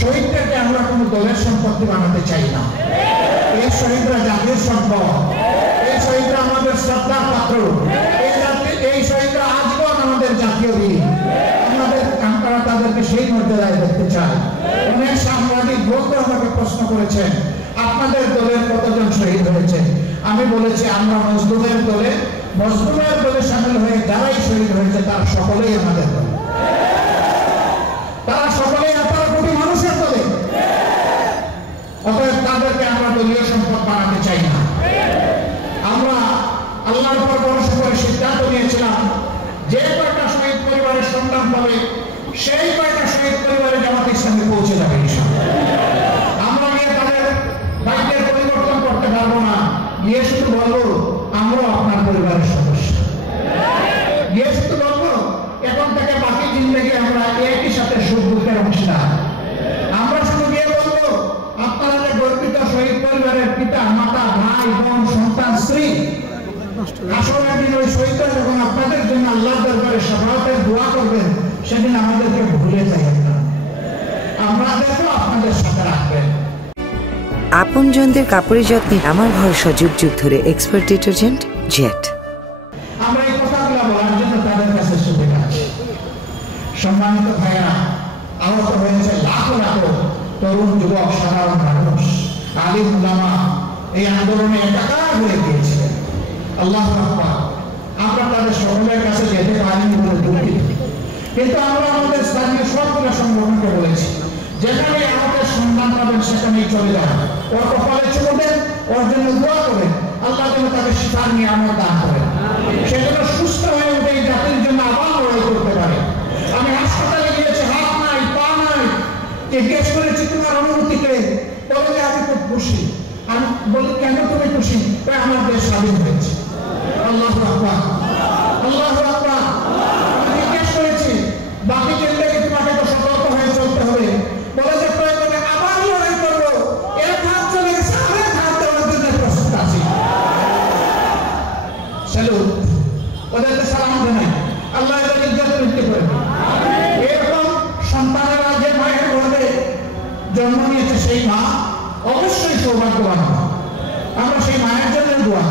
শহীদদেরকে আমরা কোনো দলের সম্পত্তি বানাতে চাই না। এই শহীদরা জাতির সম্পদ, এই শহীদরা আমাদের শ্রদ্ধার পাত্র, এই শহীদরা আজীবন আমাদের জাতীয় বীর। আমরা তাদেরকে সেই মর্যাদায় দেখতে চাই। অনেক সাংবাদিক বন্ধু আমাকে প্রশ্ন করেছেন, আপনাদের দলের কতজন শহীদ হয়েছে? আমি বলেছি, আমরা মজলুমের দলে সামিল হয়ে যারাই শহীদ হয়েছে তারা সকলেই আমাদের দলে, তারা সকলেই 18 কোটি মানুষের দলে। অতএব তাদেরকে আমরা দলীয় সম্পদ বানাতে চাই না। আমরা আল্লাহর উপর ভরসা করে সিদ্ধান্ত নিয়েছিলাম, যে কয়টা শহীদ পরিবারের সন্তান পাবে সেই কয়টা শহীদ পরিবারে জামাত ইসলামে পৌঁছে যাবে ইনশাআল্লাহ। আমরা গিয়ে তাদের ভাগ্যের পরিবর্তন করতে পারবো না, গিয়ে শুধু বলবো আমরাও আপনার পরিবারের সদস্য। গিয়ে শুধু বলবো এখন থেকে বাকি জিন্দেগি আমরা একই সাথে সুখ দুঃখের অংশীদার। আমরা শুধু গিয়ে বলবো আপনারা যে গর্বিত শহীদ পরিবারের পিতা মাতা ভাই বোন সন্তান স্ত্রী, আসরের দিন ওই শহীদরা যখন আপনাদের জন্য আল্লাহর দরবারে শাফাআতের দোয়া করবেন সেদিন আমাদেরকে ভুলে যাবেন না, আমাদেরকেও আপনাদের সাথে রাখবেন। আপনজনদের কাপড়ের যত্নে আমার ভরসা যুগ যুগ ধরে এক্সপার্ট ডিটারজেন্ট জেট। আমরা এই কথাগুলো বলার জন্য তাদের কাছে সুবিধা আছে। সম্মানিত ভাইয়া, আহত হয়েছে লাখো লাখো তরুণ যুবক সাধারণ মানুষ, আলিম উলামা এই আন্দোলনে একাকার হয়ে গিয়েছিলেন। আল্লাহু আকবার। আমরা তাদের সকলের কাছে যেতে পারিনি বলে দুঃখিত, কিন্তু আমরা আমাদের স্থানীয় সবগুলো সংগঠনকে বলেছি, যেখানে আমাদের সন্ধান পাবেন সেখানেই চলে যান, ওর কপালে চুমু দেন, ওর জন্য দোয়া করেন, আল্লাহ যেন তাকে শিকার নিয়ে আমরা দান করেন, সে যেন সুস্থ হয়ে উঠে এই জাতির জন্য আবার লড়াই করতে পারে। আমি হাসপাতালে গিয়েছি, হাত নাই পা নাই, জিজ্ঞেস করেছি তোমার অনুভূতিকে, বলে যে আমি খুব খুশি। আমি বলি কেন তুমি খুশি? আমার দেশ স্বাধীন হয়েছে। আল্লাহু আকবার, আল্লাহু আকবার। জিজ্ঞেস করেছি বাকি জিন্দেগি তোমাকে তো সতর্ক হয়ে চলতে হবে, বলে যে প্রয়োজনে আবার লড়াই করবো, এক হাত চলে গেছে আরেক হাত দেওয়ার জন্য প্রস্তুত আছি। স্যালুট, ওদেরকে সালাম জানাই, আল্লাহ এদের ইজ্জত বৃদ্ধি করবে। এরকম সন্তানেরা যে মায়ের গর্ভে জন্ম নিয়েছে সেই মা অবশ্যই সৌভাগ্যবান। আমরা সেই মায়ের জন্য দোয়া